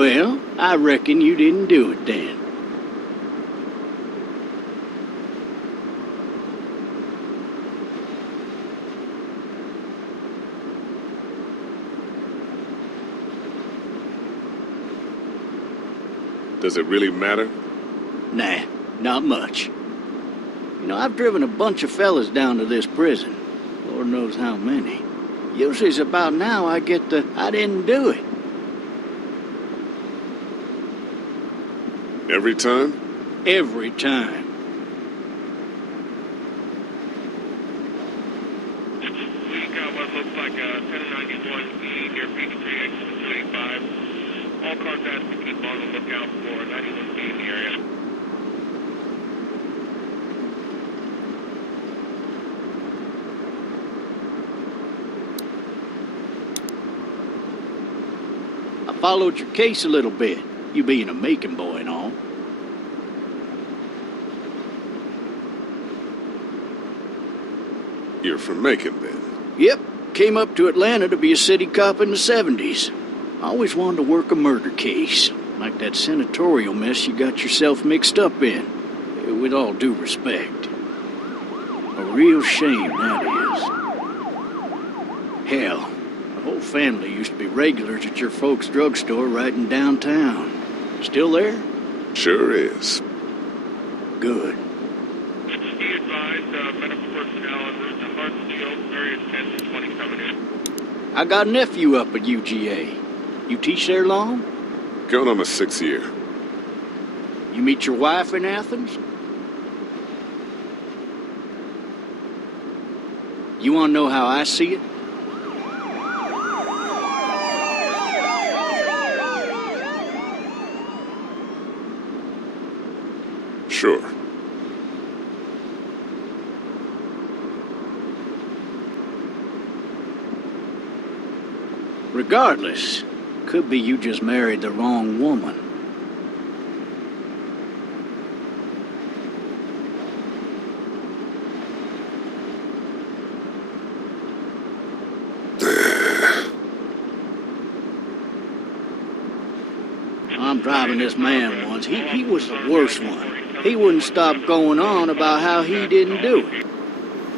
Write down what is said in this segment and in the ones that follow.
Well, I reckon you didn't do it then. Does it really matter? Nah, not much. You know, I've driven a bunch of fellas down to this prison. Lord knows how many. Usually it's about now I get the, I didn't do it. Every time? Every time. We got what looks like a 1091E near Peachtree, exit 285. All cars asked to keep on the lookout for 91B in the area. I followed your case a little bit, you being a Macon boy and all. You're from Macon, then? Yep, came up to Atlanta to be a city cop in the 70s. I always wanted to work a murder case, like that senatorial mess you got yourself mixed up in. With all due respect. A real shame, that is. Hell, the whole family used to be regulars at your folks' drugstore right in downtown. Still there? Sure is. Good. Be advised, medical personnel en route to Hartsfield, various 10 to 20 coming in. I got a nephew up at UGA. You teach there long? Going on my 6th year. You meet your wife in Athens? You want to know how I see it? Sure. Regardless, could be you just married the wrong woman. I'm driving this man once. He was the worst one. He wouldn't stop going on about how he didn't do it.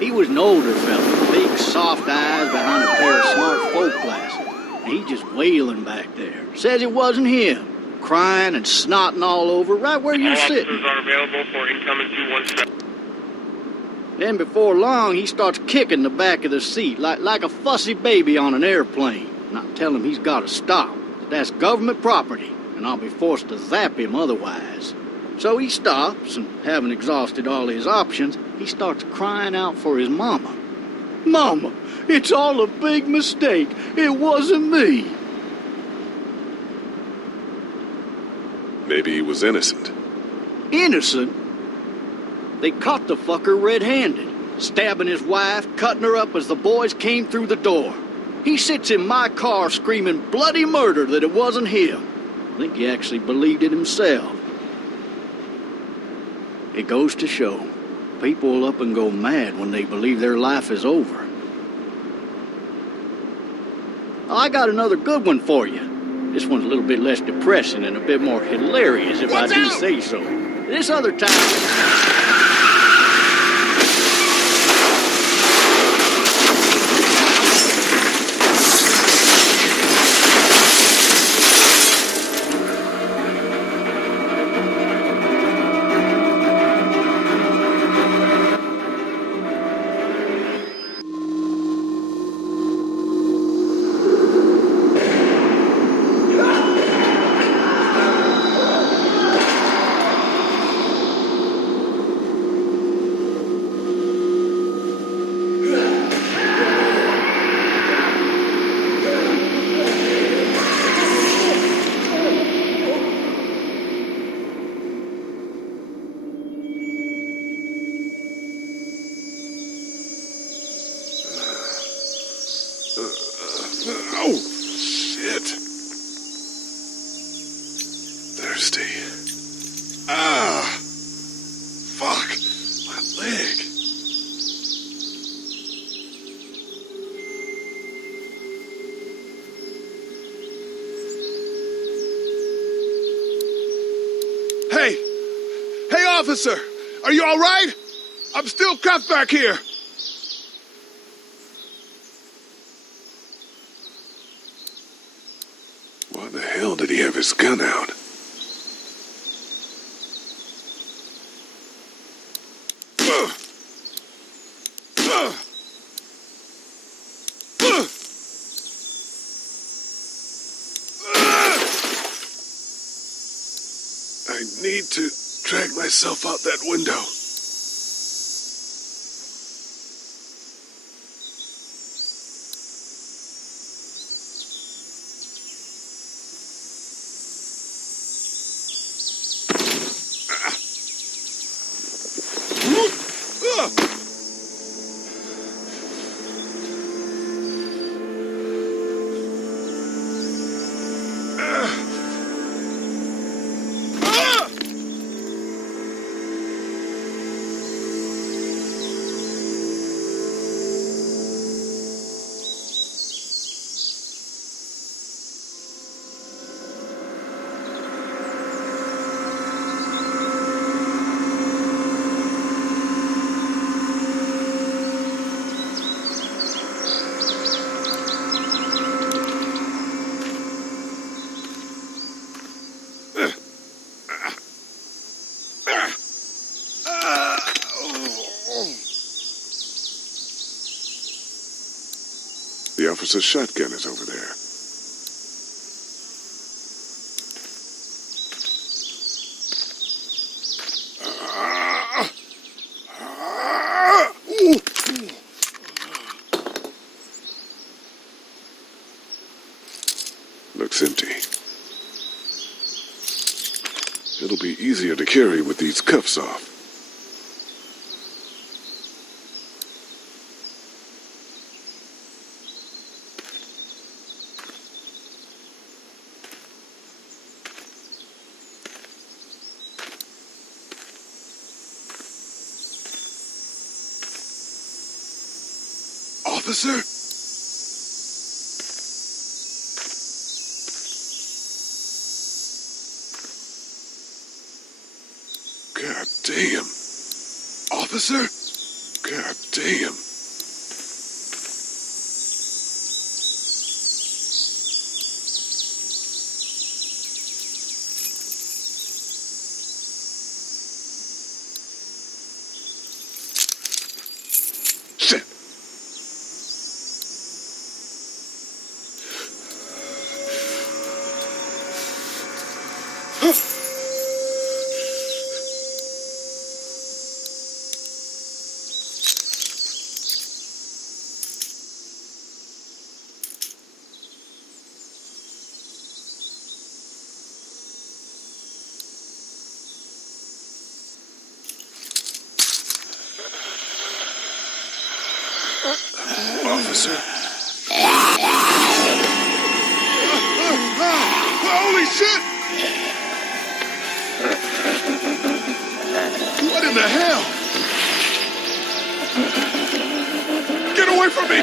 He was an older fella, big soft eyes behind a pair of smart folk glasses. And he just wailing back there. Says it wasn't him. Crying and snotting all over right where you're sitting. Officers are available for incoming 217. Then before long, he starts kicking the back of the seat like a fussy baby on an airplane. And I tell him he's got to stop. That's government property, and I'll be forced to zap him otherwise. So he stops, and having exhausted all his options, he starts crying out for his mama. Mama, it's all a big mistake. It wasn't me. Maybe he was innocent. Innocent? They caught the fucker red-handed, stabbing his wife, cutting her up as the boys came through the door. He sits in my car screaming bloody murder that it wasn't him. I think he actually believed it himself. It goes to show, people will up and go mad when they believe their life is over. I got another good one for you. This one's a little bit less depressing and a bit more hilarious, if I do say so. This other time... Oh, shit. Thirsty. Ah! Fuck. My leg. Officer, are you all right? I'm still cuffed back here. Why the hell did he have his gun out? I need to drag myself out that window. The officer's shotgun is over there. Looks empty. It'll be easier to carry with these cuffs off. Officer? God damn. Officer? God damn. Shit. Officer? Holy shit! What in the hell? Get away from me!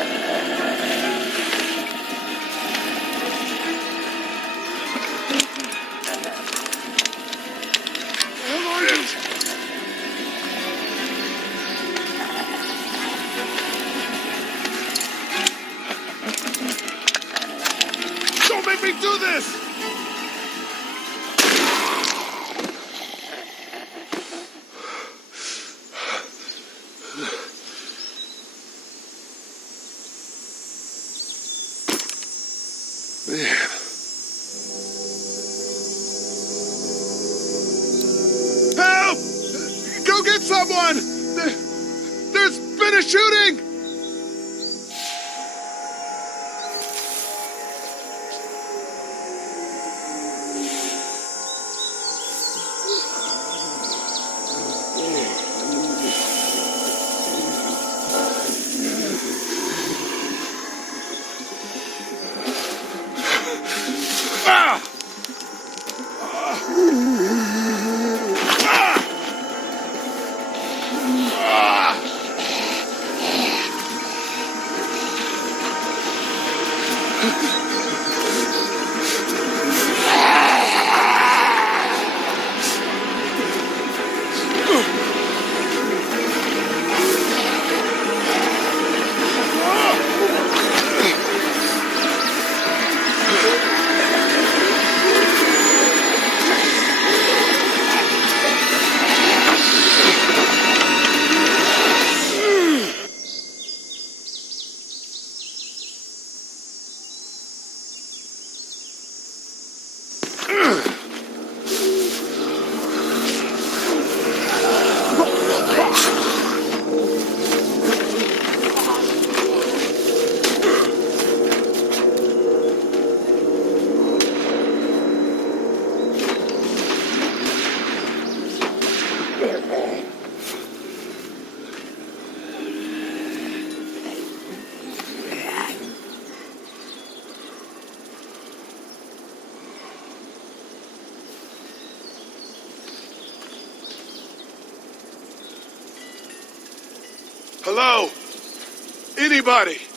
Don't make me do this! Man. Help! Go get someone! There's been a shooting! Hello? Anybody?